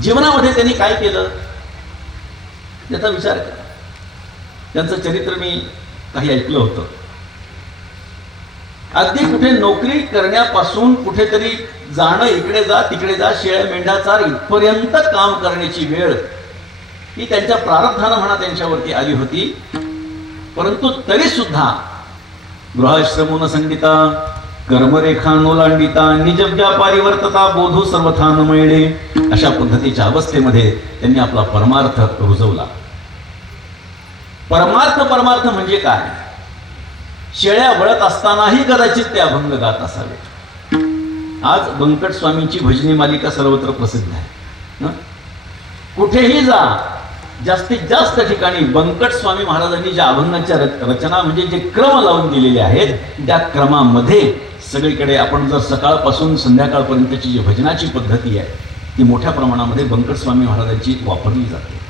जीवनामध्ये त्यांनी काय केलं त्याचा विचार करा. त्यांचं चरित्र मी काही ऐकलं होतं. अगदी कुठे नोकरी करण्यापासून कुठेतरी जाणं, इकडे जा तिकडे जा, शेळ्या मेंढ्या चार इथपर्यंत काम करण्याची वेळ ही त्यांच्या प्रारब्धानं म्हणा त्यांच्यावरती आली होती. परंतु तरी सुद्धा गृहाश्रमोन संगीता कर्मरेखा नोलांडिता निज व्यापारी वर्तता बोधो सर्वथा न मिळणे, अशा पद्धतीच्या अवस्थेमध्ये त्यांनी आपला परमार्थ रुजवला. परमार्थ म्हणजे काय? शेळ्या वळत असतानाही कदाचित ते अभंग गात असावे. आज बंकट स्वामींची भजनी मालिका सर्वत्र प्रसिद्ध आहे. कुठेही जा, जास्तीत जास्त ठिकाणी बंकट स्वामी महाराजांनी ज्या अभंगाच्या रचना म्हणजे जे क्रम लावून दिलेले आहेत त्या क्रमामध्ये सगळीकडे आपण जर सकाळपासून संध्याकाळपर्यंतची जी भजनाची पद्धती आहे ती मोठ्या प्रमाणामध्ये बंकट स्वामी महाराजांची वापरली जाते.